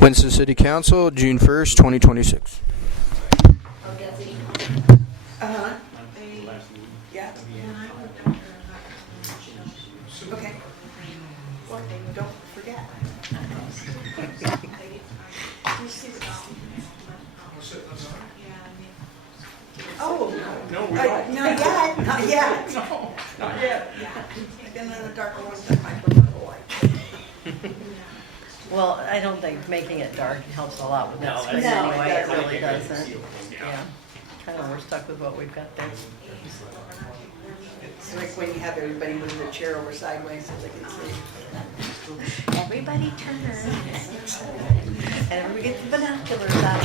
Winston City Council, June 1st, 2026. Uh-huh. Yeah. Okay. Well, don't forget. Oh, No, we don't. not yet, not yet. No, not yet. I've been in the darker ones than my purple light. Well, I don't think making it dark helps a lot with that No, screen that's- anyway. No, it It doesn't. really doesn't. Yeah. Yeah. Kind of, we're stuck with what we've got there. It's like when you have everybody move their chair over sideways so they can see. Everybody turn. And everybody gets the binoculars out.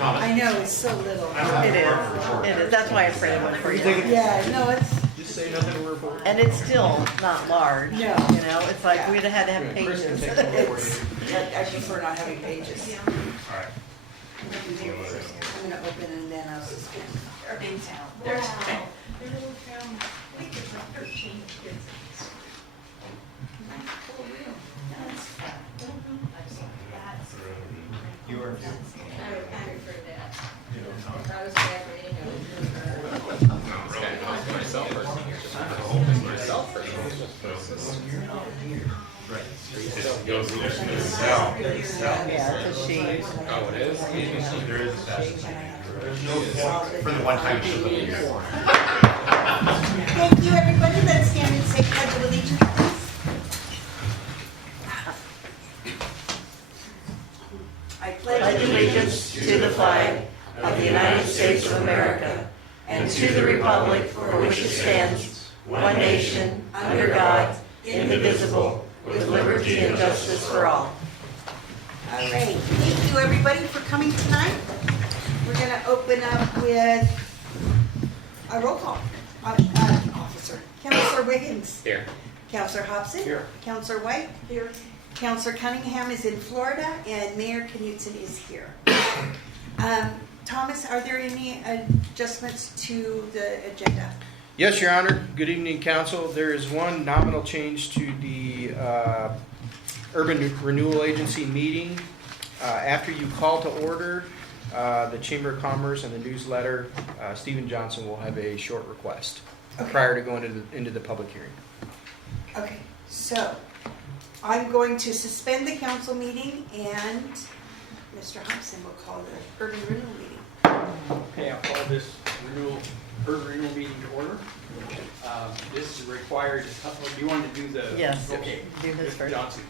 I know, it's so little. It is. It is. That's why I printed one for you. Yeah, no, it's, Just say nothing to report. And it's still not large. No. You know, it's like Yeah. we'd have had to have pages. I prefer not having pages. Alright. I'm gonna open and then I'll suspend. You are. Yeah, it's a sheet. Oh, it is? There is a session. For the one time she was here. Thank you, everybody. Let's stand and say pledge of allegiance, please. I Pledge allegiance to the flag of the United States of America and to the republic for which it stands, one nation, under God, indivisible, with liberty and justice for all. All right, thank you everybody for coming tonight. We're gonna open up with a roll call. Officer, Counselor Wiggins. Here. Counselor Hobson. Here. Counselor White. Here. Counselor Cunningham is in Florida and Mayor Knutson is here. Thomas, are there any adjustments to the agenda? Yes, Your Honor. Good evening, Council. There is one nominal change to the Urban Renewal Agency meeting. After you call to order, the Chamber of Commerce and the newsletter, Stephen Johnson will have a short request Okay. prior to going into the public hearing. Okay, so I'm going to suspend the council meeting and Mr. Hobson will call the urban renewal meeting. Okay, I'll call this urban renewal meeting to order. This is required, do you want to do the? Yes, Okay. do this Mr. first. Johnson.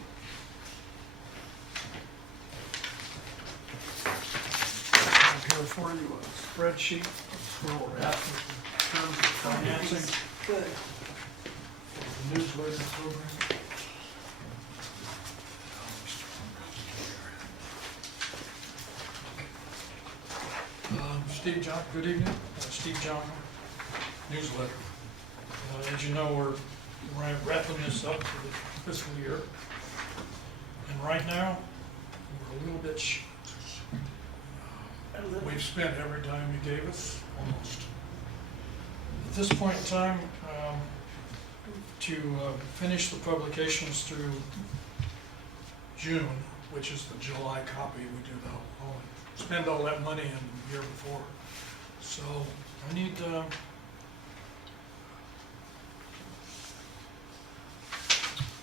Here for you a spreadsheet of where we're at in terms of financing Good. the newsletter program. Steve John, good evening. Steve John, newsletter. As you know, we're wrapping this up for the fiscal year. And right now, we're a little bit short. We've spent every dime you gave us, almost. At this point in time, to finish the publications through June, which is the July copy, we do spend all that money in the year before. So I need,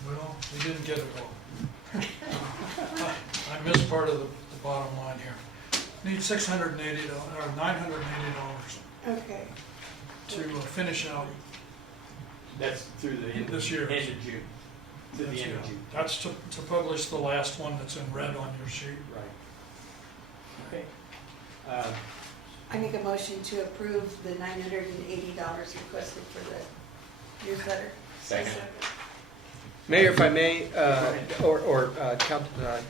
well, we didn't get it all. I missed part of the bottom line here. Need $680 or $980 Okay. to finish out That's through the end This year. End of June. To the end of June. That's to publish the last one that's in red on your sheet. Right. Okay. I make a motion to approve the $980 requested for the newsletter. Second. Mayor, if I may, or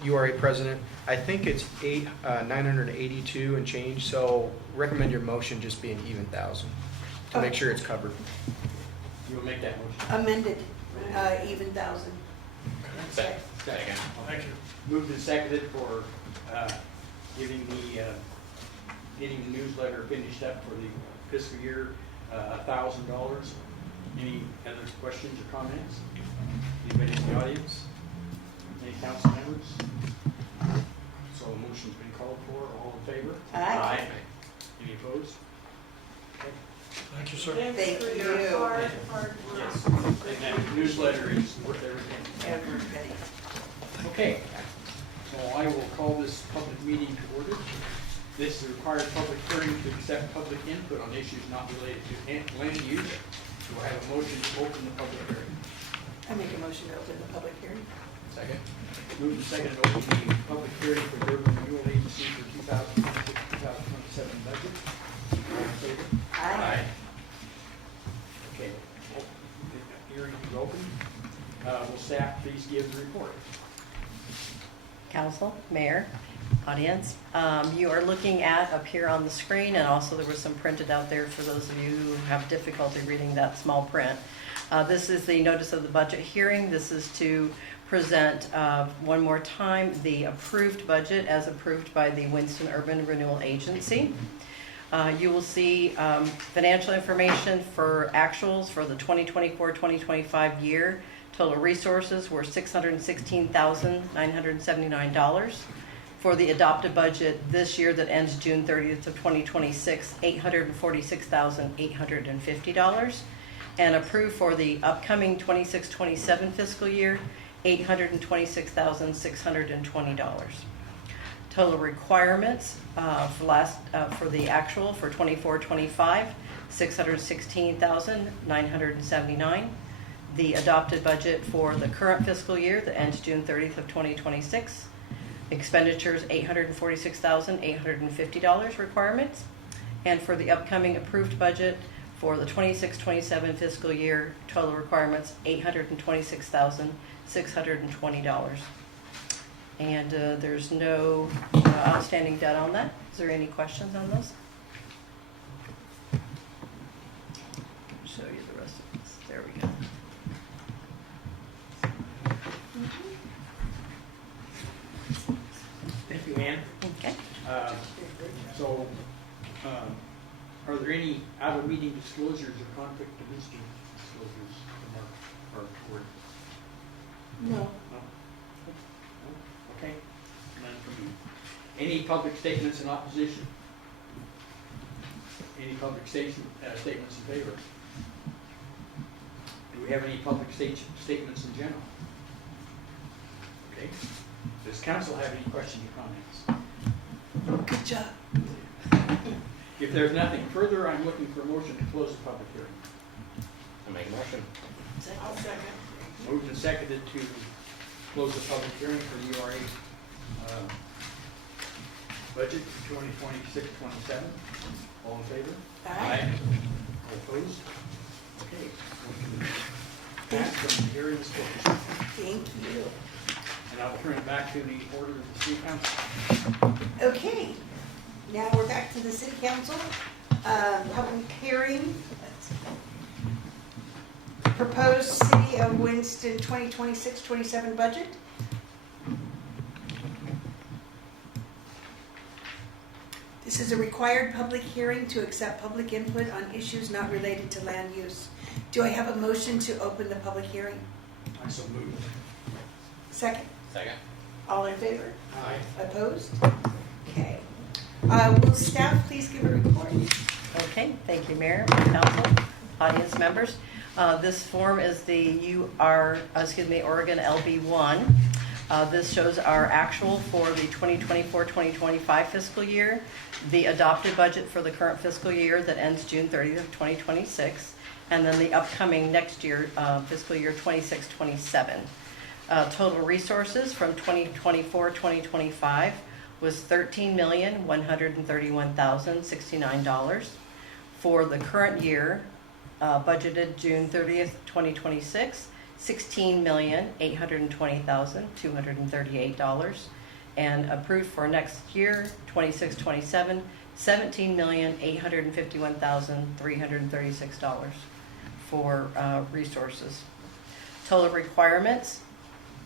URA President, I think it's 982 and change, so recommend your motion just be an even thousand to make sure it's covered. You will make that motion. Amended, even thousand. Second. Thank you. Moved and seconded for getting the newsletter finished up for the fiscal year, $1,000. Any other questions or comments? Anybody in the audience? Any sir. Thank for you. your hard work. Yes. And that newsletter is worth everything. Everybody. Okay, so I will call this public meeting to order. This is a required public hearing to accept public input on issues not related to land use. Do I have a motion to open the public hearing? I make a motion to open the public hearing. Second. Moved and seconded to open the public hearing for the Urban Renewal Agency for 2026-2027 budget. All in favor? Aye. Okay, the hearing is open. Will staff please give the report? Council, Mayor, audience, you are looking at up here on the screen, and also there was some printed out there for those of you who have difficulty reading that small print. This is the notice of the budget hearing. This is to present one more time the approved budget as approved by the Winston Urban Renewal Agency. You will see financial information for actuals for the 2024-2025 year. Total resources were $616,979. For the adopted budget this year that ends June 30th of 2026, $846,850. And approved for the upcoming 26-27 fiscal year, $826,620. Total requirements for the actual for 24-25, $616,979. The adopted budget for the current fiscal year that ends June 30th of 2026, expenditures $846,850 requirements. And for the upcoming approved budget for the 26-27 fiscal year, total requirements $826,620. And there's no outstanding debt on that. Is there any questions on those? Show you the rest of this. There we go. Thank you, Ann. Okay. So, are there any out-of-meeting disclosures or conflict of interest disclosures from our board? No. No? Okay, none from you. Any public statements in opposition? Any public statements in favor? Do we have any public statements in general? Okay. Does council have any questions or comments? Good job. If there's nothing further, I'm looking for a motion to close the public hearing. I make a motion. I'll second. Moved and seconded to close the public hearing for the URA budget for 2026-27. All in favor? Aye. All opposed? Okay. Motion passed and the hearing is closed. Thank you. And I will turn it back to the order of the city council. Okay, now we're back to the city council. Public hearing. Proposed City of Winston 2026-27 budget. This is a required public hearing to accept public input on issues not related to land use. Do I have a motion to open the public hearing? I so moved. Second. Second. All in favor? Aye. Opposed? Okay. Will staff please give a report? Okay, thank you, Mayor, Council, audience members. This form is the Oregon LB1. This shows our actual for the 2024-2025 fiscal year, the adopted budget for the current fiscal year that ends June 30th of 2026, and then the upcoming next year, fiscal year 26-27. Total resources from 2024-2025 was $13,131,069. For the current year, budgeted June 30th, 2026, $16,820,238. And approved for next year, 26-27, $17,851,336 for resources. Total requirements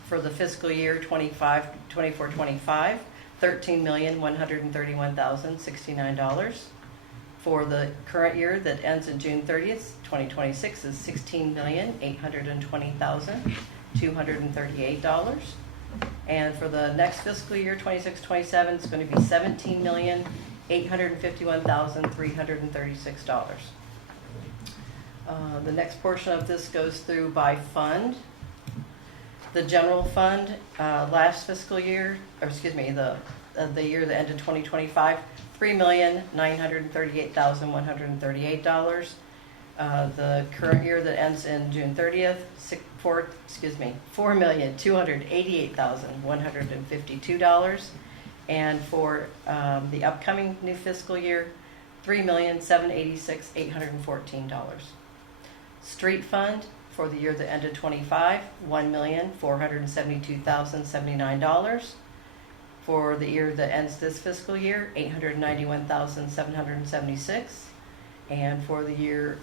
for the fiscal year 24-25, $13,131,069. For the current year that ends in June 30th, 2026 is $16,820,238. And for the next fiscal year, 26-27, it's going to be $17,851,336. The next portion of this goes through by fund. The general fund, last fiscal year, or excuse me, the year that ended 2025, $3,938,138. The current year that ends in June 30th, $4,288,152. And for the upcoming new fiscal year, $3,786,814. Street fund for the year that ended 25, $1,472,079. For the year that ends this fiscal year, $891,776. And for the year,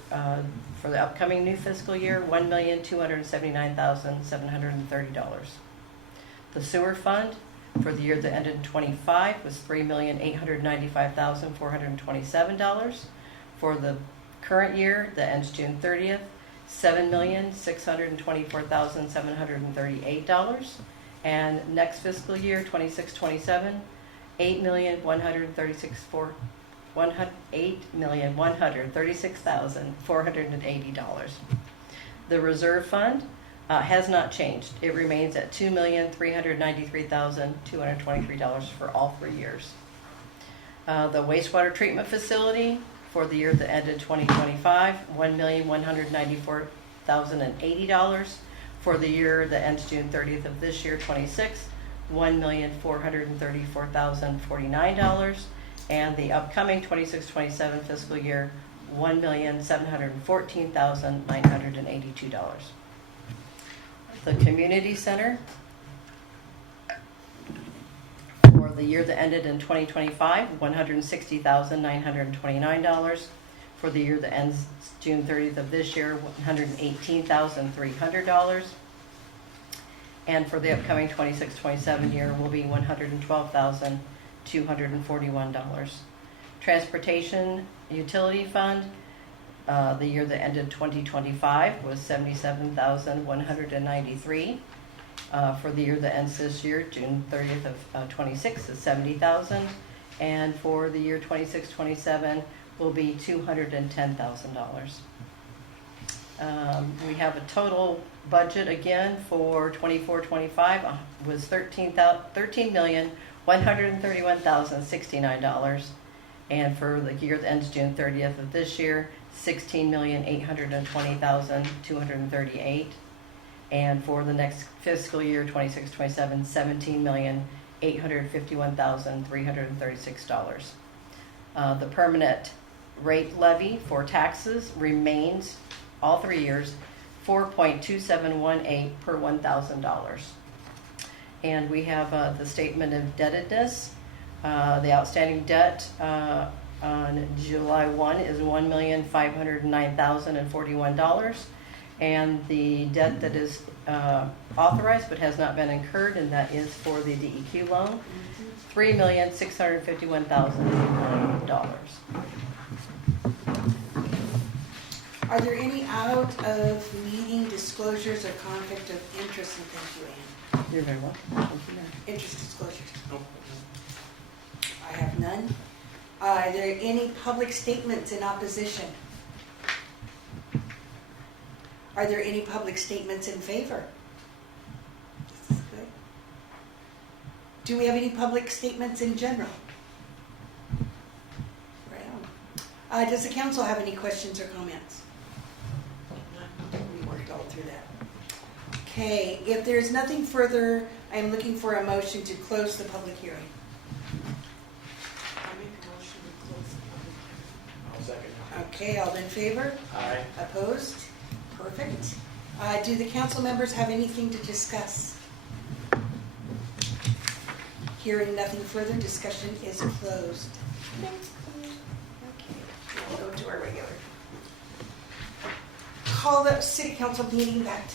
for the upcoming new fiscal year, $1,279,730. The sewer fund for the year that ended in 25 was $3,895,427. For the current year that ends June 30th, $7,624,738. And next fiscal year, 26-27, $8,136,480. The reserve fund has not changed. It remains at $2,393,223 for all 3 years. The wastewater treatment facility for the year that ended 2025, $1,194,080. For the year that ends June 30th of this year, 26, $1,434,049. And the upcoming 26-27 fiscal year, $1,714,982. The community center for the year that ended in 2025, $160,929. For the year that ends June 30th of this year, $118,300. And for the upcoming 26-27 year will be $112,241. Transportation utility fund, the year that ended 2025 was $77,193. For the year that ends this year, June 30th of 26 is $70,000. And for the year 26-27 will be $210,000. We have a total budget again for 24-25 was $13,131,069. And for the year that ends June 30th of this year, $16,820,238. And for the next fiscal year, 26-27, $17,851,336. The permanent rate levy for taxes remains all 3 years, 4.2718 per $1,000. And we have the statement of indebtedness. The outstanding debt on July 1 is $1,509,041. And the debt that is authorized but has not been incurred, and that is for the DEQ loan, $3,651,009. Are there any out of meeting disclosures or conflict of interest? And thank you, Ann. You're very welcome. Thank you, Mary. Interest disclosures. I have none. Are there any public statements in opposition? Are there any public statements in favor? This is good. Do we have any public statements in general? Right on. Does the council have any questions or comments? We worked all through that. Okay, if there's nothing further, I am looking for a motion to close the public hearing. I make a motion to close the public I'll second. hearing. Okay, all in favor? Aye. Opposed? Perfect. Do the council members have anything to discuss? Hearing nothing further, discussion is closed. Okay, we'll go to our regular. Call the city council meeting back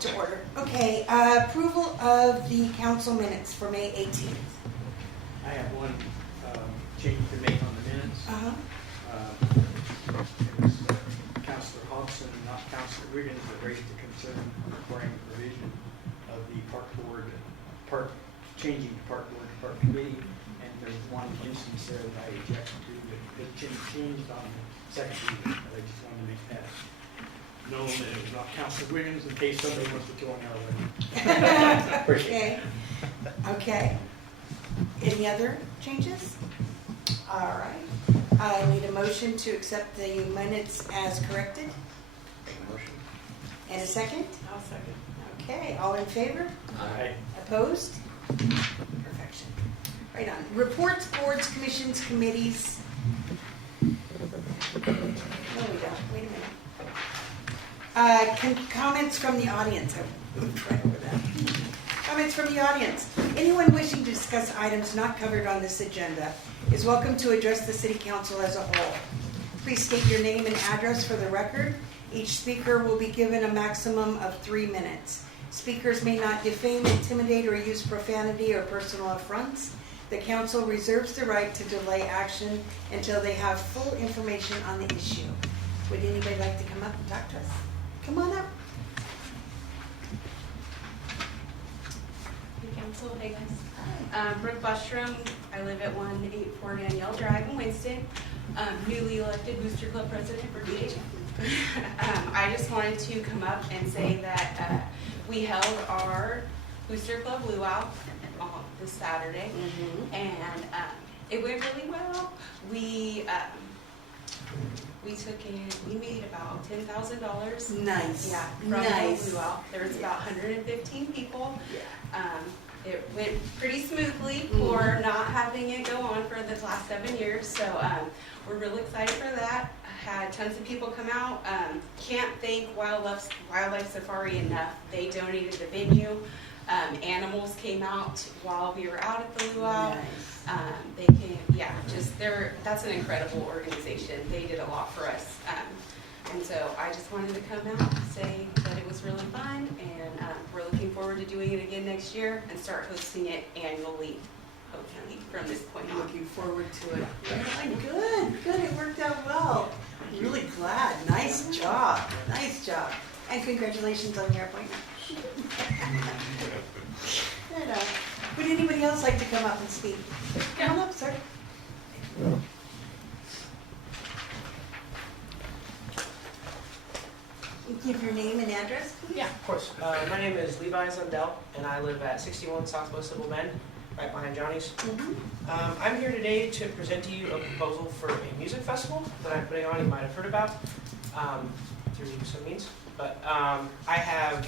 to order. Okay, approval of the council minutes for May 18th. I have one change to make on the minutes. Uh-huh. It was Councilor Hodgson, not Councilor Wiggins, that raised the concern requiring the provision of the changing the park board to park committee. And there's one instance there that I object to that changed on the second reading, but I just wanted to make that known that it was not Councilor Williams in case somebody wants to join our way. Appreciate it. Okay. Any other changes? All right. I need a motion to accept the minutes as corrected. Make a motion. And a second? I'll second. Okay, all in favor? Aye. Opposed? Perfection. Right on. Reports, boards, commissions, committees. No, we don't. Wait a minute. Comments from the audience. I moved right over that. Comments from the audience. Anyone wishing to discuss items not covered on this agenda is welcome to address the city council as a whole. Please state your name and address for the record. Each speaker will be given a maximum of 3 minutes. Speakers may not defame, intimidate, or use profanity or personal affronts. The council reserves the right to delay action until they have full information on the issue. Would anybody like to come up and talk to us? Come on up. Hey Council, hey guys. Brooke Bustrom, I live at 184 Danielle Drive in Winston. Newly elected Booster Club president for DH. I just wanted to come up and say that we held our Booster Club luau this Saturday, and it went really well. We took in, we made about $10,000. Nice. Yeah, from Nice. the luau. There was about 115 people. It went pretty smoothly for not having it go on for the last 7 years. So we're really excited for that. Had tons of people come out. Can't thank Wildlife Safari enough. They donated the venue. Animals came out while we were out at the luau. They came, yeah, that's an incredible organization. They did a lot for us. And so I just wanted to come out and say that it was really fun, and we're looking forward to doing it again next year and start hosting it annually, hopefully, from this point on. Looking forward to it. Yeah, good. It worked out well. Really glad. Nice job. Nice job. And congratulations on your appointment. Good, would anybody else like to come up and speak? Come on up, sir. Give your name and address, please. Yeah, of course. My name is Levi Zundell, and I live at 61 Southwest Civil Bend, right behind Johnny's. I'm here today to present to you a proposal for a music festival that I'm putting on. You might have heard about through some means. But I have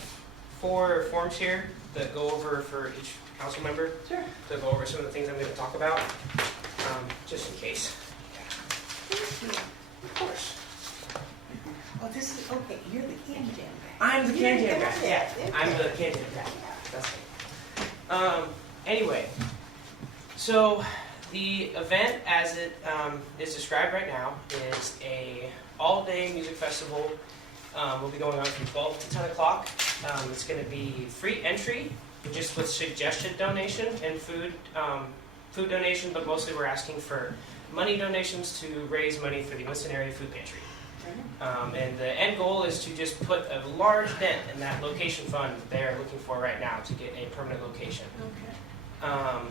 4 forms here that go over for each council member. Sure. To go over some of the things I'm going to talk about, just in case. Thank you. Of course. Oh, this is, okay, you're the candy jam guy. I'm the candy jam guy. Yeah, Okay. I'm the candy jam guy. That's it. Anyway, so the event as it is described right now is a all-day music festival. Will be going on from 12 to 10 o'clock. It's going to be free entry, just with suggested donation and food donation, but mostly we're asking for money donations to raise money for the Winston Area Food Pantry. And the end goal is to just put a large dent in that location fund they're looking for right now to get a permanent location. Okay.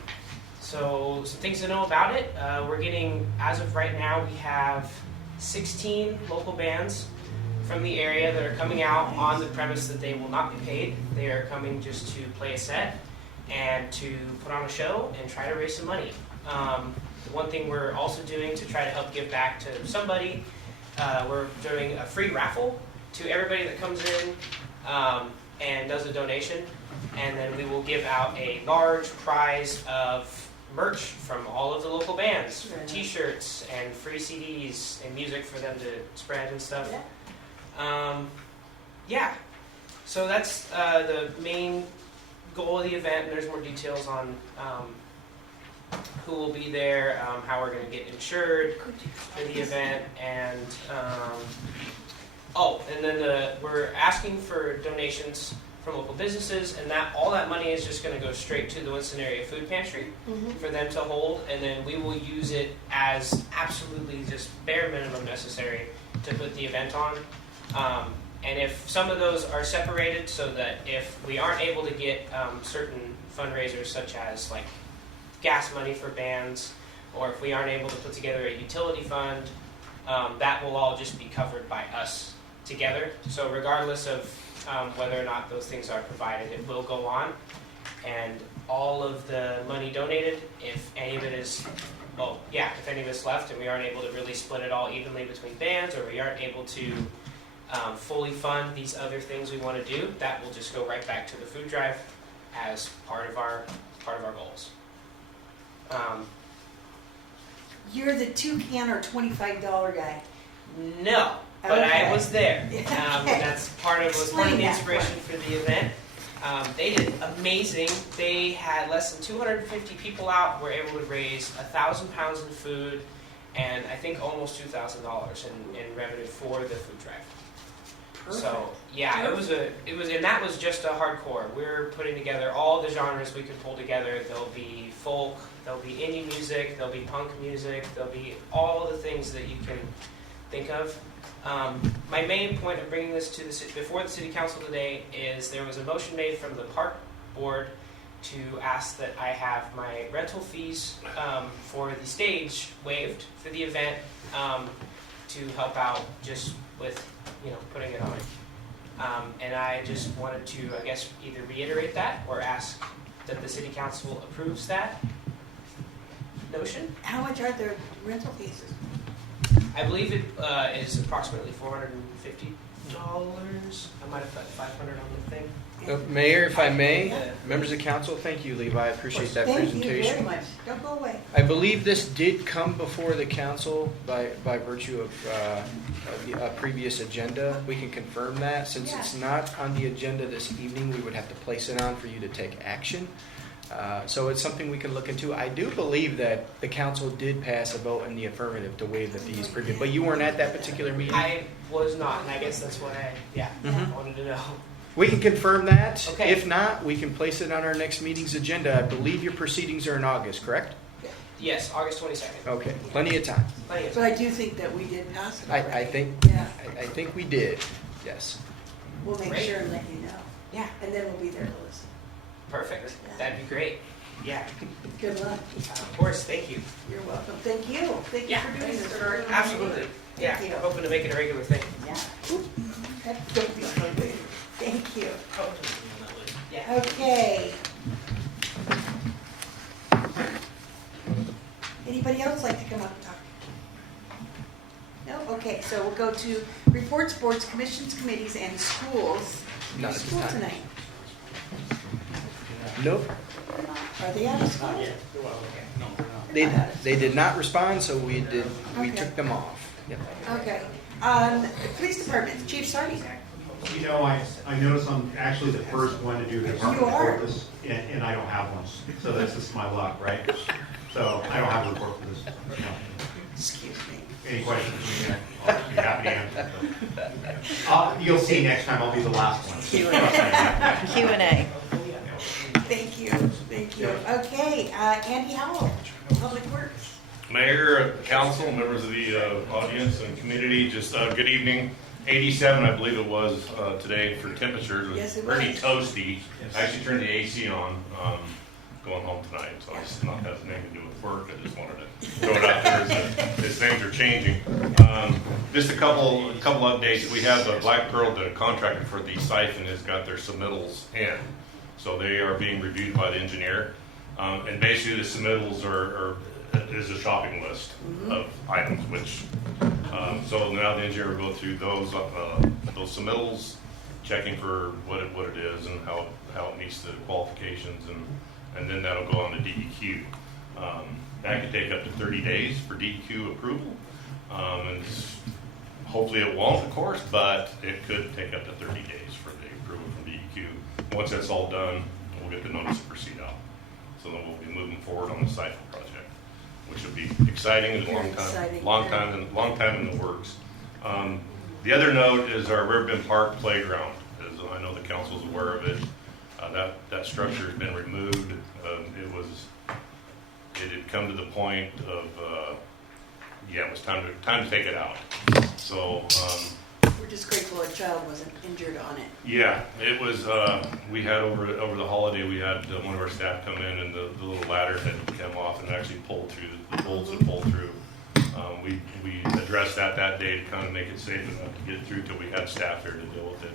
So some things to know about it. We're getting, as of right now, we have 16 local bands from the area that are coming out on the premise that they will not be paid. They are coming just to play a set and to put on a show and try to raise some money. The one thing we're also doing to try to help give back to somebody, we're doing a free raffle to everybody that comes in and does a donation, and then we will give out a large prize of merch from all of the local bands, t-shirts and free CDs and music for them to spread and stuff. Yeah, so that's the main goal of the event, and there's more details on who will be there, how we're going to get insured for the event, and and then we're asking for donations from local businesses, and all that money is just going to go straight to the Winston Area Food Pantry for them to hold, and then we will use it as absolutely just bare minimum necessary to put the event on. And if some of those are separated so that if we aren't able to get certain fundraisers such as like gas money for bands, or if we aren't able to put together a utility fund, that will all just be covered by us together. So regardless of whether or not those things are provided, it will go on. And all of the money donated, if any of it is, if any of it's left and we aren't able to really split it all evenly between bands, or we aren't able to fully fund these other things we want to do, that will just go right back to the food drive as part of our goals. You're the $2 or $25 guy. No, but I Okay. was there. Okay. That's was part of Explain the that inspiration for the event. They did amazing. They had less than 250 people out. Were able to raise 1,000 pounds in food, and I think almost $2,000 in revenue for the food drive. So yeah, it was, and that was just a hardcore. We're putting together all the genres we could pull together. There'll be folk, there'll be indie music, there'll be punk music, there'll be all the things that you can think of. My main point of bringing this to before the city council today is there was a motion made from the park board to ask that I have my rental fees for the stage waived for the event to help out just with putting it on. And I just wanted to, I guess, either reiterate that or ask that the city council approves that notion. How much are the rental fees? I believe it is approximately $450. I might have put 500 on the thing. Mayor, if I may, Yeah. members of council, thank you, Levi. I appreciate that Thank presentation. you very much. Don't go away. I believe this did come before the council by virtue of a previous agenda. We can confirm that. Since it's not on the agenda this evening, we would have to place it on for you to take action. So it's something we can look into. I do believe that the council did pass a vote in the affirmative to waive the fees per diem, but you weren't at that particular meeting? I was not, and I guess that's what I Mhm. wanted to know. We can confirm that. Okay. If not, we can place it on our next meeting's agenda. I believe your proceedings are in August, correct? Yes, August 22nd. Okay, plenty of time. Plenty of But I do think that we did pass it. I already. think, Yeah. I think we did, yes. We'll make Great. sure and let you know. Yeah, And then we'll be there to listen. perfect. That'd be great. Yeah, Good luck. of course. Thank you. You're welcome. Thank you. Thank you Yeah, for doing thanks this. for Eric. Absolutely. Yeah, Thank you. I'm hoping to make it a regular thing. Yeah. Don't be afraid. Thank you. Yeah. Okay. Anybody else like to come up and talk? No? Okay, so we'll go to reports, boards, commissions, committees, and schools. Not at this School time. tonight. Nope, Are they out of school? they did not respond, so we Okay. took them off. Yep. Okay. Police department, Chief Sardi. You know, I noticed I'm actually the first one to do the department You are. report this, and I don't have one. So that's just my luck, right? So I don't have a report for this. No. Excuse me. Any questions for me, I'll be happy to answer. You'll see next time, I'll be the last one. Q&A. Thank you. Thank you. Okay, Andy Howell, Public Works. Mayor, council, members of the audience and community, just good evening. 87, I believe it was today for temperatures. Yes, it Pretty was. toasty. I actually turned the AC on going home tonight, so it's not has anything to do with work. I just wanted to throw it out there as things are changing. Just a couple updates. We have Black Pearl, the contractor for the siphon, has got their submittals in. So they are being reviewed by the engineer. And basically the submittals is a shopping list of items, which, so now the engineer will go through those submittals, checking for what it is and how it meets the qualifications, and then that'll go on to DEQ. That could take up to 30 days for DEQ approval. And hopefully it won't, of course, but it could take up to 30 days for the approval from DEQ. Once that's all done, we'll get the notice to proceed out. So then we'll be moving forward on the siphon project, which will be exciting and Very exciting, long time in the works. The other note is our Riverbend Park playground. As I know the council's aware of it. That structure has been removed. It had come to the point of it was time to take it out. So. We're just grateful a child wasn't injured on it. Yeah, it was, we had over the holiday, we had one of our staff come in and the little ladder had come off and actually pulled through, the bolts had pulled through. We addressed that day to kind of make it safe enough to get it through till we had staff there to deal with it.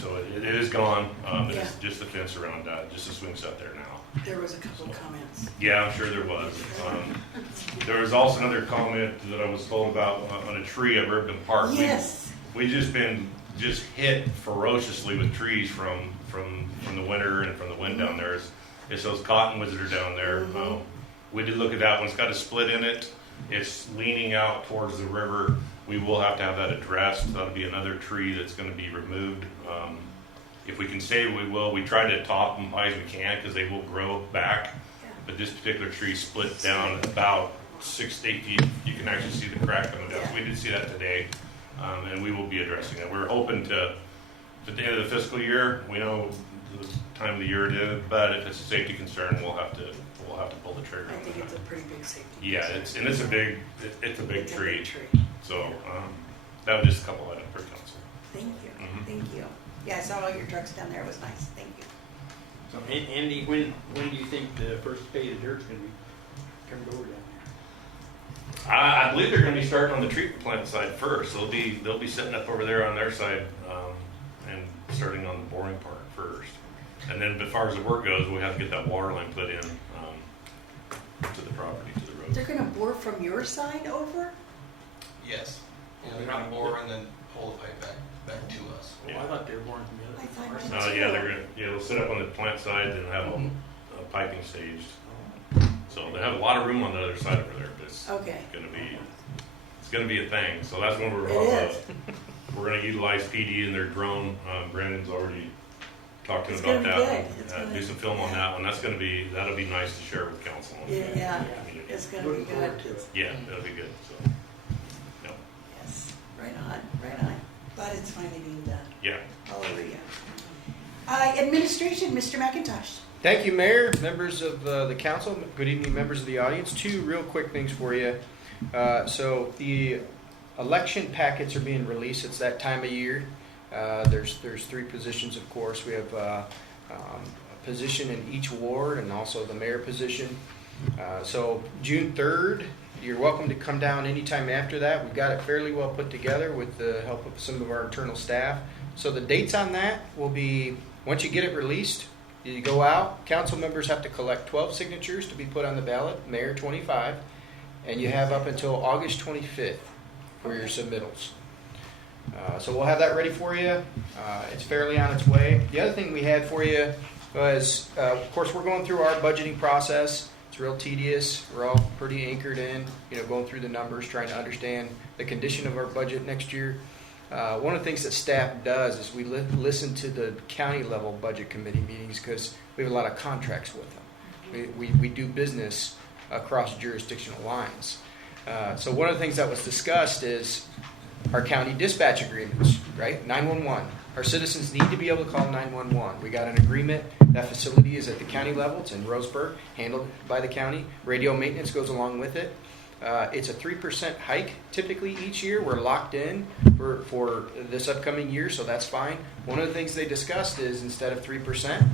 So it is gone. It's Yeah. just the fence around just the swing set there now. There was a couple of comments. Yeah, I'm sure there was. There was also another comment that I was told about on a tree at Ripton Park. Yes. We just been hit ferociously with trees from the winter and from the wind down there. It's those cottonwoods that are down there. We did look at that one. It's got a split in it. It's leaning out towards the river. We will have to have that addressed. That'll be another tree that's going to be removed. If we can save it, we will. We try to top them as high as we can because they will grow back. But this particular tree split down about 6 to 8 feet. You can actually see the crack coming down. So we did see that today, and we will be addressing it. We're hoping to, at the end of the fiscal year, we know the time of the year it is, but if it's a safety concern, we'll have to pull the trigger. I think it's a pretty big safety. Yeah, concern. it's a big tree. Big tree. So that was just a couple items for council. Thank you, Mhm. thank you. Yeah, I saw all your trucks down there, it was nice, thank you. So Andy, when do you think the first spade of dirt's gonna be turned over down I believe they're going to be starting on the treatment plant side first. They'll be setting up over there on their side and starting on the boring part first. And then, as far as the work goes, we have to get that water line put in to the property, to the road. They're gonna bore from your side over? Yes. Yeah, they're gonna bore and then pull the pipe back to us. there? Oh, I thought they were boring from the I other thought side. Yeah, they'll set up on the plant side and have a piping staged. So they have a lot of room on the other side over there, but it's Okay. gonna be a thing. So that's when It is. we're gonna utilize PD and their drone. Brandon's already talked to him It's about gonna be that. good. It's gonna- Do some film on that one. That'll be nice to share with council. and the Yeah, community. it's gonna be Looking forward good. to it. Yeah, that'll be good. So, no. Yes, right on. Glad it's finally being done. Yeah. Hallelujah. Administration, Mr. McIntosh. Thank you, Mayor, members of the council. Good evening, members of the audience. Two real quick things for you. So the election packets are being released. It's that time of year. There's 3 positions, of course. We have a position in each ward and also the mayor position. So June 3rd, you're welcome to come down anytime after that. We've got it fairly well put together with the help of some of our internal staff. So the dates on that will be, once you get it released, you go out, council members have to collect 12 signatures to be put on the ballot, mayor 25, and you have up until August 25th for your submittals. So we'll have that ready for you. It's fairly on its way. The other thing we had for you was, of course, we're going through our budgeting process. It's real tedious. We're all pretty anchored in, going through the numbers, trying to understand the condition of our budget next year. One of the things that staff does is we listen to the county level budget committee meetings because we have a lot of contracts with them. We do business across jurisdictional lines. So one of the things that was discussed is our county dispatch agreements, right? 911. Our citizens need to be able to call 911. We got an agreement. That facility is at the county level. It's in Roseburg, handled by the county. Radio maintenance goes along with it. It's a 3% hike typically each year. We're locked in for this upcoming year, so that's fine. One of the things they discussed is instead of 3%,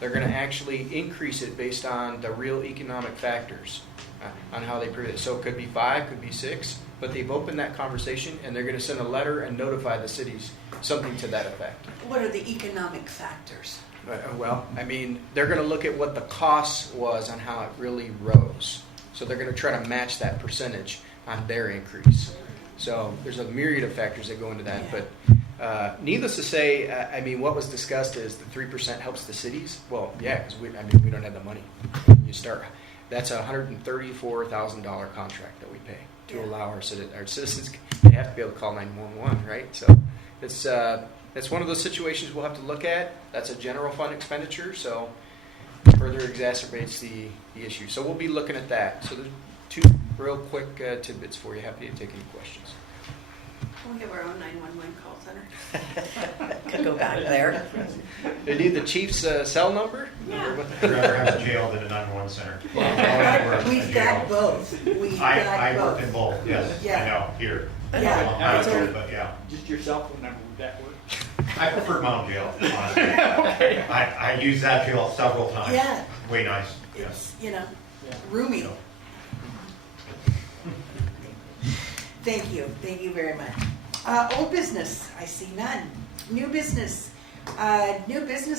they're going to actually increase it based on the real economic factors on how they prove it. So it could be 5, could be 6, but they've opened that conversation and they're going to send a letter and notify the cities, something to that effect. What are the economic factors? Well, I mean, they're going to look at what the cost was on how it really rose. So they're going to try to match that percentage on their increase. So there's a myriad of factors that go into that. Yeah. But needless to say, I mean, what was discussed is the 3% helps the cities. Well, yeah, because we don't have the money. You start. That's a $134,000 contract that we pay to allow our citizens. They have to be able to call 911, right? So it's one of those situations we'll have to look at. That's a general fund expenditure, so further exacerbates the issue. So we'll be looking at that. So there's 2 real quick tidbits for you. Happy to take any questions. We'll have our own 911 call center. Could go back there. They need the chief's cell number? Yeah. I'd rather have a jail than a 911 center. We've got both. I work in both, yes, I Yeah. know, here. Yeah. I do, but yeah. Just your cell phone number, would that work? I prefer my own jail, honestly. I use that jail several times. Yeah. Way nice, yes. It's, Yeah. roomy. Thank you very much. Old business, I see none. New business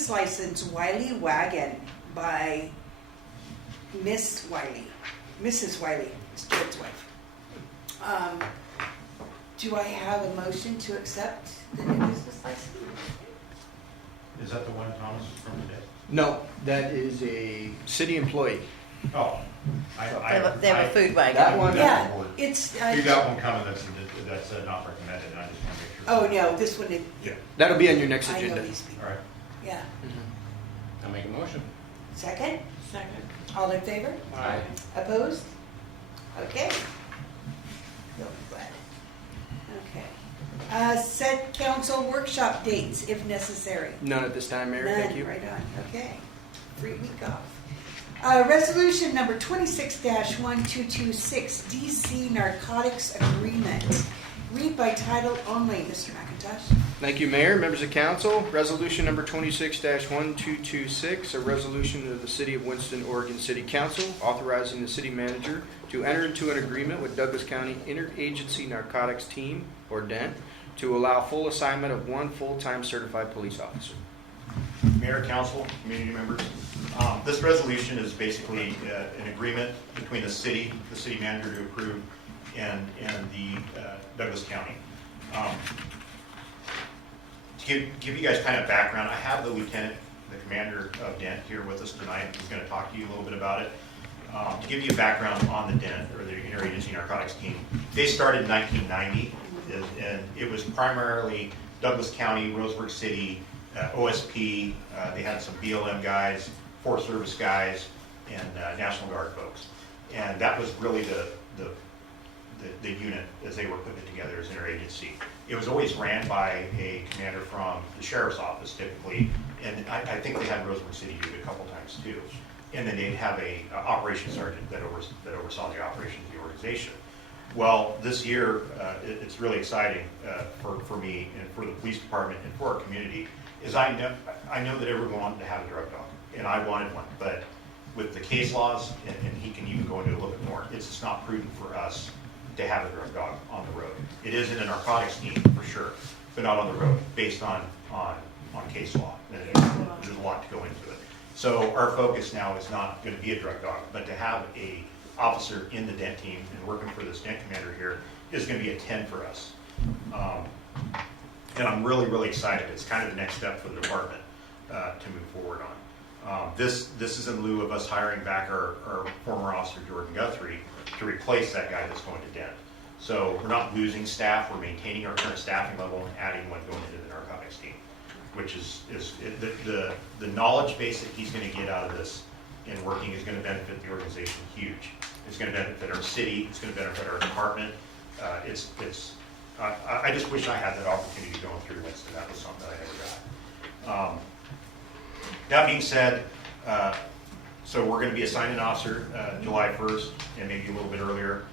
license Wiley Wagon by Mrs. Wiley, Mrs. Stuart's wife. Do I have a motion to accept the new business license? Is that the one Thomas is from today? No, that is a city employee. Oh. They have a food wagon. That one? Yeah, it's, You got one coming that's not recommended, and I just want to make sure. oh no, this one, Yeah. That'll be on your next I know agenda. these people. All right. Yeah. I'll make a motion. Second? Second. All in favor? Aye. Opposed? Okay. Really glad. Okay. Set council workshop dates if necessary. None at this time, Mayor. Thank None, you. right on, okay. Free week off. Resolution number 26-1226, DC Narcotics Agreement. Read by title only, Mr. McIntosh. Thank you, Mayor, members of council. Resolution number 26-1226, a resolution of the City of Winston, Oregon City Council authorizing the city manager to enter into an agreement with Douglas County Interagency Narcotics Team, or DENT, to allow full assignment of one full-time certified police officer. Mayor, council, community members, this resolution is basically an agreement between the city manager to approve, and the Douglas County. To give you guys kind of background, I have the lieutenant, the commander of DENT here with us tonight, who's going to talk to you a little bit about it. To give you a background on the DENT, or the Interagency Narcotics Team, they started in 1990, and it was primarily Douglas County, Roseburg City, OSP, they had some BLM guys, Forest Service guys, and National Guard folks. And that was really the unit as they were putting it together as interagency. It was always ran by a commander from the sheriff's office typically, and I think they had Roseburg City do it a couple times too. And then they'd have a operations sergeant that oversaw the operations of the organization. Well, this year, it's really exciting for me and for the police department and for our community, is I know that everyone wanted to have a drug dog, and I wanted one, but with the case laws, and he can even go into a little bit more, it's just not prudent for us to have a drug dog on the road. It is in a narcotics team for sure, but not on the road, based on case law. There's a lot to go into it. So our focus now is not going to be a drug dog, but to have a officer in the DENT team and working for this DENT commander here is going to be a 10 for us. And I'm really, really excited. It's kind of the next step for the department to move forward on. This is in lieu of us hiring back our former officer, Jordan Guthrie, to replace that guy that's going to DENT. So we're not losing staff, we're maintaining our current staffing level and adding one going into the narcotics team, which is the knowledge base that he's going to get out of this and working is going to benefit the organization huge. It's going to benefit our city, it's going to benefit our department. I just wish I had that opportunity going through Winston. That was something that I never got. That being said, so we're going to be assigning an officer July 1st and maybe a little bit earlier.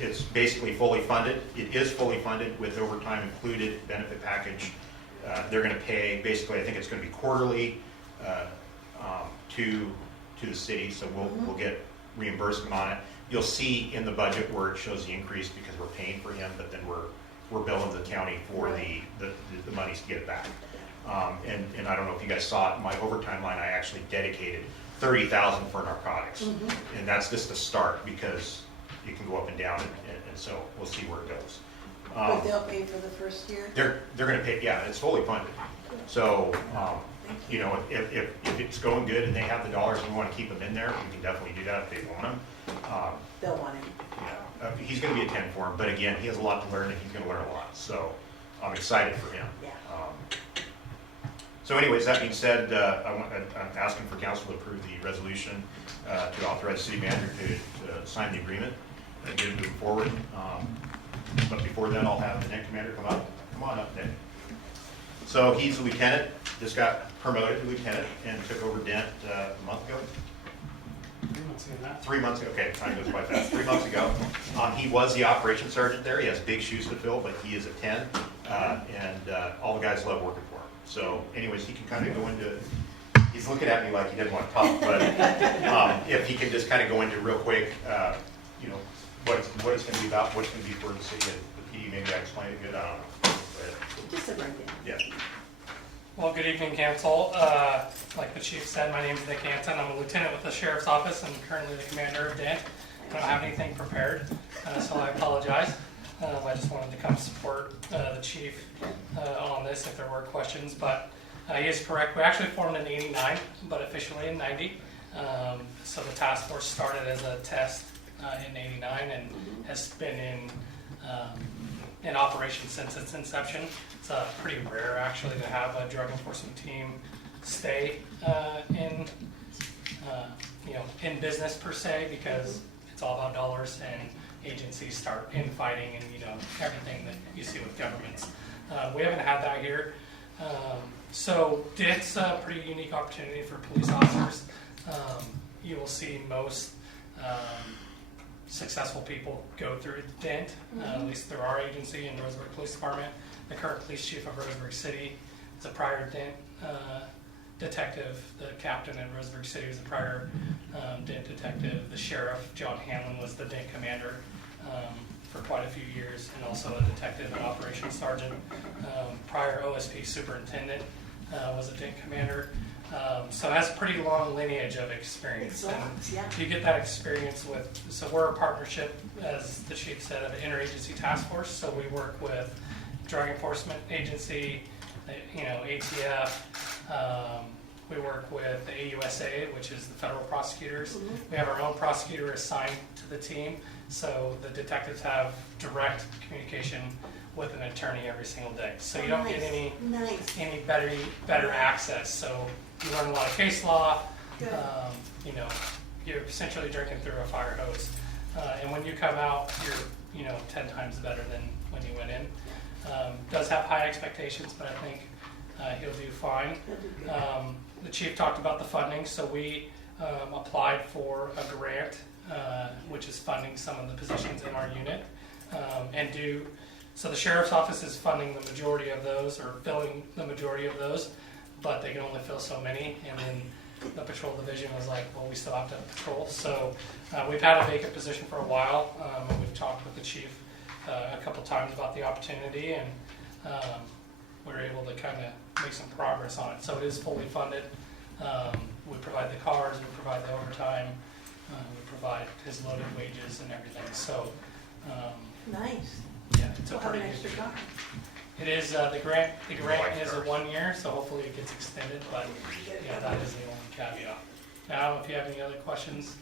It's basically fully funded. It is fully funded with overtime included, benefit package. They're going to pay, basically, I think it's going to be quarterly to the city, so we'll get reimbursement on it. You'll see in the budget where it shows the increase because we're paying for him, but then we're billing the county for the monies to get it back. And I don't know if you guys saw it in my overtime line, I actually dedicated $30,000 for narcotics. And that's just a start because it can go up and down, and so we'll see where it goes. But they'll pay for the first year? They're going to pay, yeah, it's fully funded. So, you know, if it's going good and they have the dollars and we want to keep them in there, we can definitely do that if they want them. They'll want him. Yeah, he's going to be a 10 for him, but again, he has a lot to learn and he's going to learn a lot. So I'm excited for him. Yeah. So anyways, that being said, I'm asking for council to approve the resolution to authorize the city manager to sign the agreement and get it moving forward. But before then, I'll have the DENT commander come on up, Nick. So he's a lieutenant, just got promoted to lieutenant and took over DENT a month ago. 3 months ago, okay, time goes by fast. 3 months ago. He was the operations sergeant there. He has big shoes to fill, but he is a 10, and all the guys love working for him. So anyways, he can kind of go into, he's looking at me like he didn't want to talk, but if he can just kind of go into real quick, you know, what it's going to be about, what it's going to be for the city, the PD, maybe I explained it good, I don't know. Just a breakdown. Yeah. Well, good evening, council. Like the chief said, my name is Nick Anton. I'm a lieutenant with the sheriff's office and currently the commander of Dent. I don't have anything prepared, so I apologize. I just wanted to come support the chief on this if there were questions, but he is correct. We actually formed in '89, but officially in '90. So the task force started as a test in '89 and has been in operation since its inception. It's pretty rare actually to have a drug enforcement team stay in business per se, because it's all about dollars and agencies start infighting and everything that you see with governments. We haven't had that here. So it's a pretty unique opportunity for police officers. You will see most successful people go through Dent, at least through our agency and Roseburg Police Department. The current police chief of Roseburg City is a prior Dent detective. The captain in Roseburg City was a prior Dent detective. The sheriff, John Hanlon, was the Dent commander for quite a few years, and also a detective and operations sergeant. Prior OSP superintendent was a Dent commander. So it has a pretty long lineage of experience. And you get that experience so we're a partnership, as the chief said, of an interagency task force. So we work with Drug Enforcement Agency, ATF. We work with the AUSA, which is the federal prosecutors. We have our own prosecutor assigned to the team. So the detectives have direct communication with an attorney every single day. So you don't get any better access. So you learn a lot of case law. You're essentially drinking through a fire hose. And when you come out, you're 10 times better than when you went in. Does have high expectations, but I think he'll do fine. The chief talked about the funding, so we applied for a grant, which is funding some of the positions in our unit, so the sheriff's office is funding the majority of those, or filling the majority of those, but they can only fill so many, and then the patrol division was like, well, we still have to patrol. So we've had a vacant position for a while, and we've talked with the chief a couple times about the opportunity, and we were able to kind of make some progress on it. So it is fully funded. We provide the cars, we provide the overtime, we provide his loaded wages and everything. So Nice. yeah, it's a We'll have pretty an extra good. car. It is the grant. The grant is a 1 year, so hopefully it gets extended. But that is the only caveat. Now, I don't know if you have any other questions.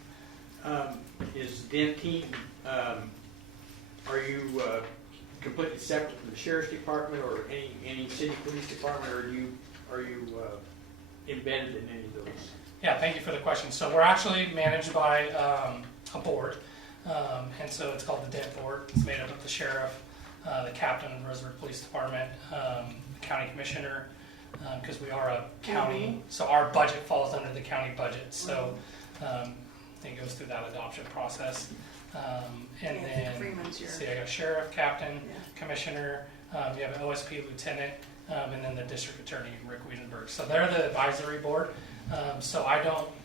Is Dent team, are you completely separate from the sheriff's department or any city police department, or are you embedded in any of those? Yeah, thank you for the question. So we're actually managed by a board, and so it's called the Dent Board. It's made up of the sheriff, the captain of the Roseburg Police Department, the county commissioner, because we are a county, so our budget falls under the county budget. So it goes through that adoption process. And then, see, I got sheriff, captain, commissioner, you have an OSP lieutenant, and then the district attorney, Rick Wiedenberg. So they're the advisory board. So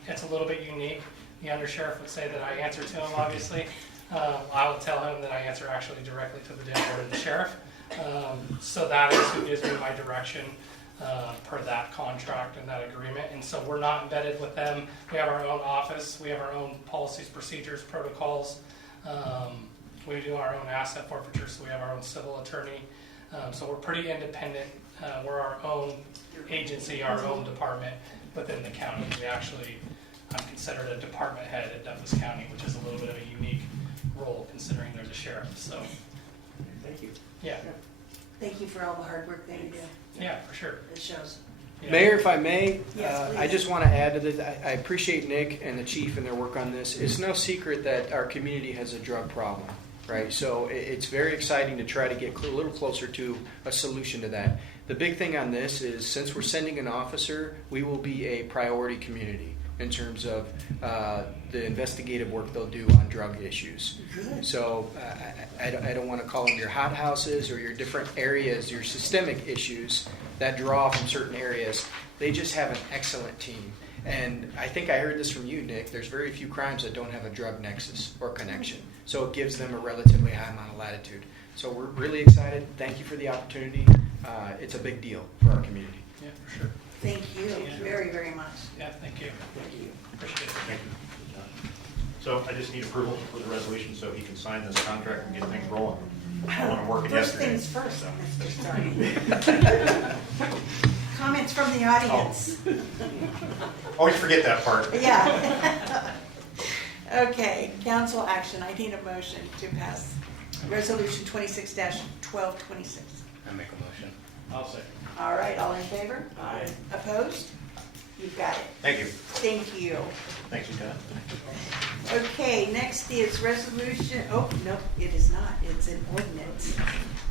it's a little bit unique. The undersheriff would say that I answer to him, obviously. I will tell him that I answer actually directly to the Dent Board and the sheriff. So that is who gives me my direction per that contract and that agreement. And so we're not embedded with them. We have our own office. We have our own policies, procedures, protocols. We do our own asset forfeiture, so we have our own civil attorney. So we're pretty independent. We're our own agency, our own department within the county. I'm considered a department head at Douglas County, which is a little bit of a unique role considering there's a sheriff. So, Thank you. yeah. Thank you for all the hard work that you do. Yeah, for sure. It shows. Yeah. Mayor, if I may, Yes, I please. just want to add to this. I appreciate Nick and the chief and their work on this. It's no secret that our community has a drug problem, right? So it's very exciting to try to get a little closer to a solution to that. The big thing on this is, since we're sending an officer, we will be a priority community in terms of the investigative work they'll do on drug issues. Good. So I don't want to call them your hot houses or your different areas, your systemic issues that draw from certain areas. They just have an excellent team. And I think I heard this from you, Nick. There's very few crimes that don't have a drug nexus or connection. So it gives them a relatively high amount of latitude. So we're really excited. Thank you for the opportunity. It's a big deal for our community. Yeah, for sure. Thank you very, very much. Yeah, thank you. Thank you. Appreciate it. Thank you. So I just need approval for the resolution so he can sign this contract and get things rolling. I want to work it First yesterday. things first, Mr. Stark. Comments from the audience? Always forget that part. Yeah. Okay, council action. I need a motion to pass resolution 26-1226. I make a motion. I'll say. All right, all in favor? Aye. Opposed? You've got it. Thank you. Thank you. Thanks, Lieutenant. Okay, next is resolution, oh, no, it is not, it's an ordinance.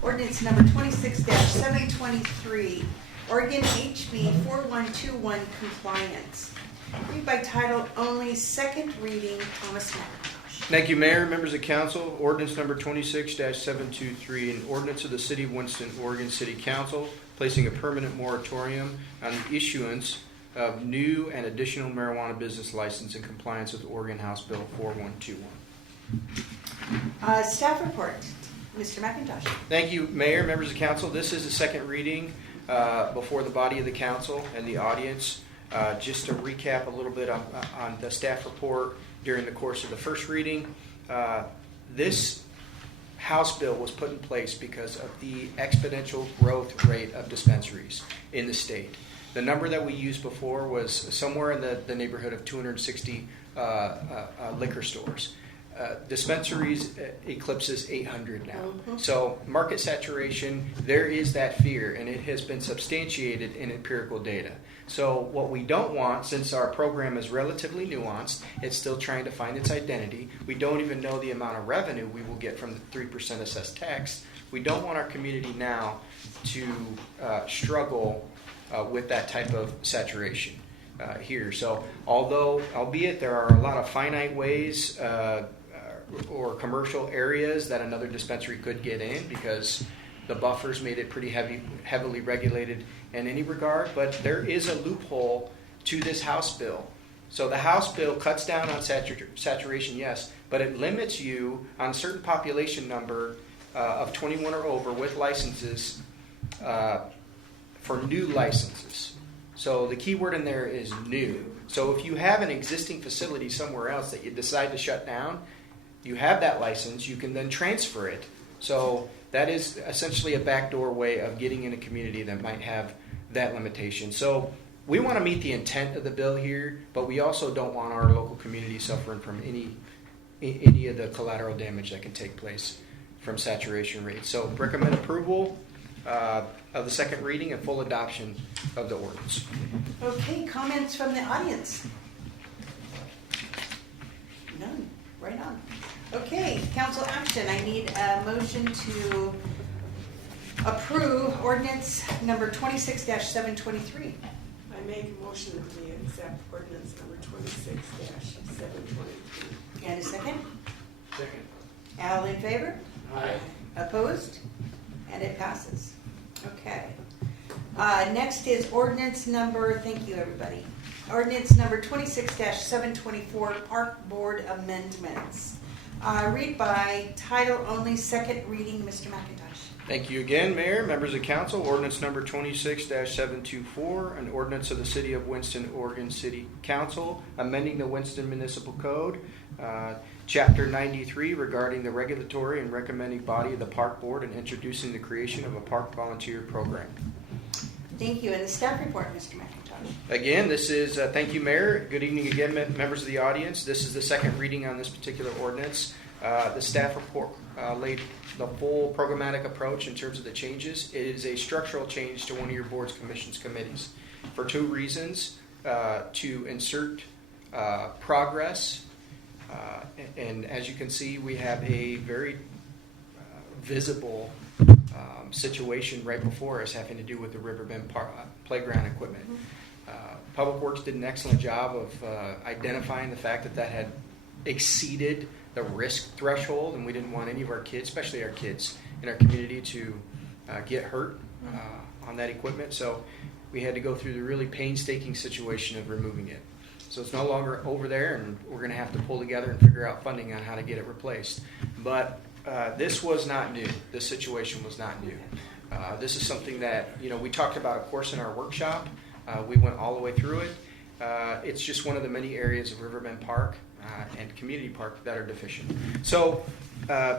Ordinance number 26-723, Oregon HB 4121 compliance. Read by title only, second reading, Thomas McIntosh. Thank you, Mayor, members of council. Ordinance number 26-723, an ordinance of the City of Winston, Oregon City Council, placing a permanent moratorium on the issuance of new and additional marijuana business license in compliance with Oregon House Bill 4121. Staff report, Mr. McIntosh. Thank you, Mayor, members of council. This is the second reading before the body of the council and the audience. Just to recap a little bit on the staff report during the course of the first reading, this House bill was put in place because of the exponential growth rate of dispensaries in the state. The number that we used before was somewhere in the neighborhood of 260 liquor stores. Dispensaries eclipses 800 now. Mm-hmm. So market saturation, there is that fear, and it has been substantiated in empirical data. So what we don't want, since our program is relatively nuanced, it's still trying to find its identity. We don't even know the amount of revenue we will get from the 3% assessed tax. We don't want our community now to struggle with that type of saturation here. So albeit there are a lot of finite ways or commercial areas that another dispensary could get in because the buffers made it pretty heavily regulated in any regard, but there is a loophole to this House bill. So the House bill cuts down on saturation, yes, but it limits you on a certain population number of 21 or over with licenses for new licenses. So the key word in there is new. So if you have an existing facility somewhere else that you decide to shut down, you have that license, you can then transfer it. So that is essentially a backdoor way of getting in a community that might have that limitation. So we want to meet the intent of the bill here, but we also don't want our local community suffering from any of the collateral damage that can take place from saturation rates. So recommend approval of the second reading and full adoption of the ordinance. Okay, comments from the audience? None. Right on. Okay, council action. I need a motion to approve ordinance number 26-723. I make a motion that we accept ordinance number 26-723. And a second? Second. All in favor? Aye. Opposed? And it passes. Okay. Next is ordinance number, thank you everybody, ordinance number 26-724, Park Board Amendments. Read by title only, second reading, Mr. McIntosh. Thank you again, Mayor, members of council. Ordinance number 26-724, an ordinance of the City of Winston, Oregon City Council, amending the Winston Municipal Code, Chapter 93, regarding the regulatory and recommending body of the Park Board and introducing the creation of a park volunteer program. Thank you. And the staff report, Mr. McIntosh. Again, this is, thank you, Mayor. Good evening again, members of the audience. This is the second reading on this particular ordinance. The staff report laid the full programmatic approach in terms of the changes. It is a structural change to one of your board's, commissions, committees for two reasons: to insert progress, and as you can see, we have a very visible situation right before us having to do with the Riverbend playground equipment. Public Works did an excellent job of identifying the fact that had exceeded the risk threshold, and we didn't want any of our kids, especially our kids in our community, to get hurt on that equipment. So we had to go through the really painstaking situation of removing it. So it's no longer over there, and we're going to have to pull together and figure out funding on how to get it replaced. But this was not new. This situation was not new. This is something that, we talked about, of course, in our workshop. We went all the way through it. It's just one of the many areas of Riverbend Park and Community Park that are deficient. So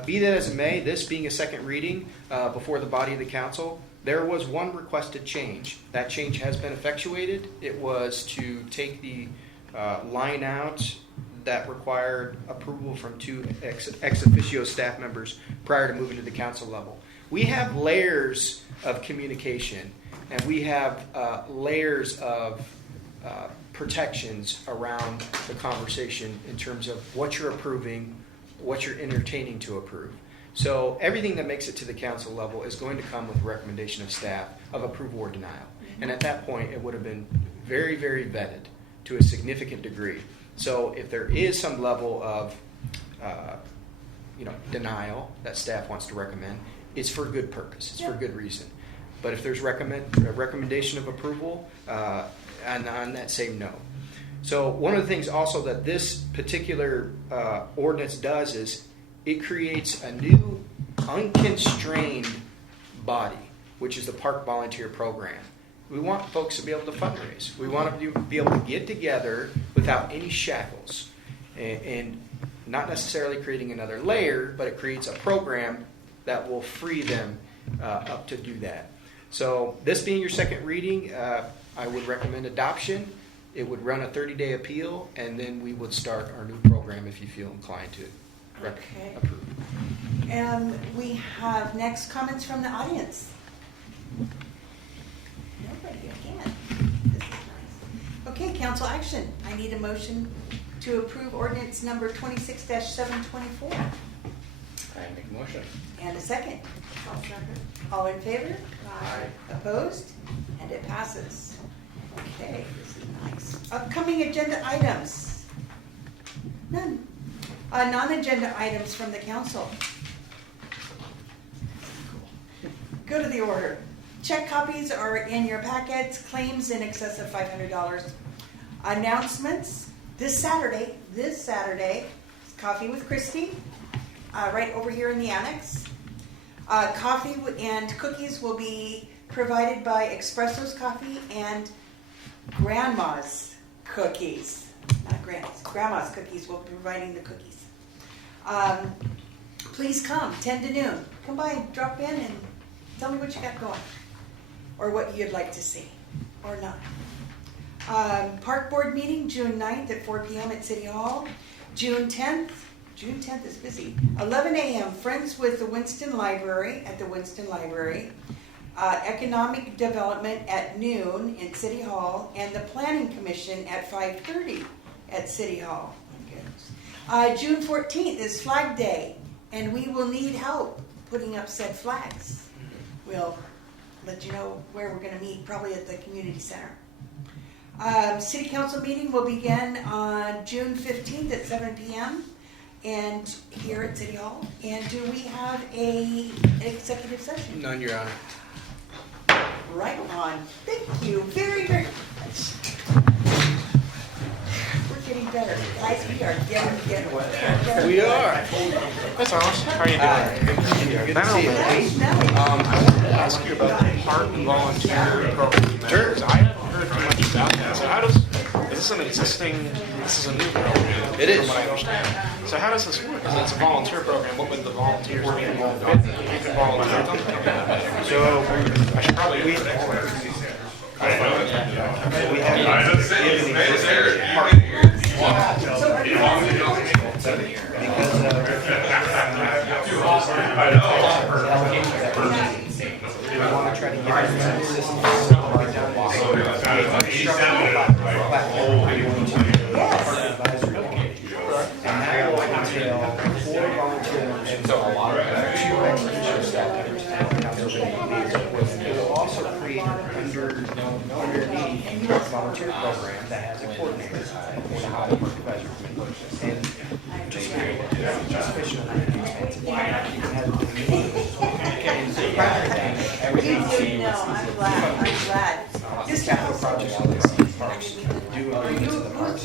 be that as it may, this being a second reading before the body of the council, there was one requested change. That change has been effectuated. It was to take the line out that required approval from 2 ex officio staff members prior to moving to the council level. We have layers of communication, and we have layers of protections around the conversation in terms of what you're approving, what you're entertaining to approve. So everything that makes it to the council level is going to come with a recommendation of staff of approval or denial. And at that point, it would have been very, very vetted to a significant degree. So if there is some level of denial that staff wants to recommend, it's for good purpose. It's for good reason. But if there's a recommendation of approval, on that same note. So one of the things also that this particular ordinance does is it creates a new unconstrained body, which is the Park Volunteer Program. We want folks to be able to fundraise. We want them to be able to get together without any shackles, and not necessarily creating another layer, but it creates a program that will free them up to do that. So this being your second reading, I would recommend adoption. It would run a 30-day appeal, and then we would start our new program if you feel inclined to approve. And we have next comments from the audience. Nobody again. This is nice. Okay, council action. I need a motion to approve ordinance number 26-724. I make a motion. And a second. I'll second. All in favor? Aye. Opposed? And it passes. Okay, this is nice. Upcoming agenda items. None. Non-agenda items from the council. Go to the order. Check copies are in your packets. Claims in excess of $500. Announcements. This Saturday, Coffee with Christy, right over here in the annex. Coffee and cookies will be provided by Espresso's Coffee and Grandma's Cookies. Not Grandma's. Grandma's Cookies will be providing the cookies. Please come, 10 to noon. Come by, drop in, and tell me what you got going. Or what you'd like to see, or not. Park Board meeting, June 9th at 4 p.m. at City Hall. June 10th is busy. 11 a.m. Friends with the Winston Library at the Winston Library. Economic Development at noon in City Hall, and the Planning Commission at 5:30 at City Hall. My goodness. June 14th is Flag Day, and we will need help putting up said flags. We'll let you know where we're going to meet, probably at the community center. City Council meeting will begin on June 15th at 7 p.m. and here at City Hall. And do we have an executive session? None, Your Honor. Right on. Thank you very, very much. We're getting better. Guys, we are getting better. We are. That's awesome. How are you doing? Good to see you. Good to see you. Nice. I wanted to ask you about the park volunteer program you mentioned. I haven't heard too much about that. So is this an existing, this is a new program? It is. From what I understand. So how does this work? Because it's a volunteer program. What would the volunteers be involved with? You can volunteer them. So I should probably we have given existing park we want to try to give them assistance. And that will entail 4 volunteers and so a lot of 2 extra staff members and council. It will also create underneath the volunteer program that has a coordinator for the Highway Park Advisory Committee. And just official everything. No, I'm glad. These capital projects in the parks do into the parks.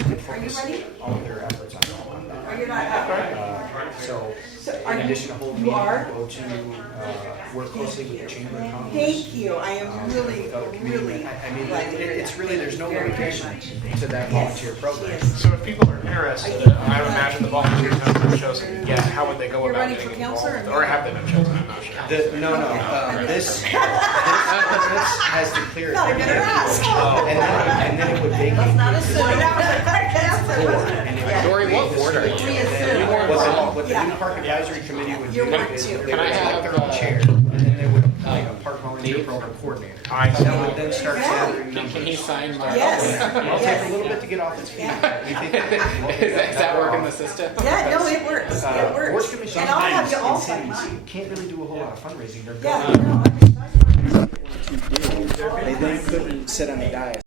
Are in you- addition to holding you meetings, are? we'll go to work closely with the Chamber of Commerce. Thank you, I am really, with other community really men- I mean, glad to hear it's that. really, there's no Very, very limitation much. to that Yes, volunteer program. yes. So if people are interested, I would imagine the volunteers have chosen yet. How would they go You're about running getting for involved? counselor Or have they been chosen? I'm not sure. No, this has to clear. Not a good ask. And then it would vacate. Let's not assume. board, and it would Dory, what create board are this- you? We and then assume. What the new park advisory committee would You're do one is too. they Can I would select have, their own chair, and then they would appoint a park volunteer program coordinator. That would then start gathering numbers. Can he sign my? Yes, It'll take yes. a little bit to get off its feet. Yeah. We think- Is that work in the system? Yeah, no, it works, it Board works. commissions And I'll have you all in sign cities mine. can't really do a whole lot of fundraising. They're Yeah, built no, They then couldn't sit on the dais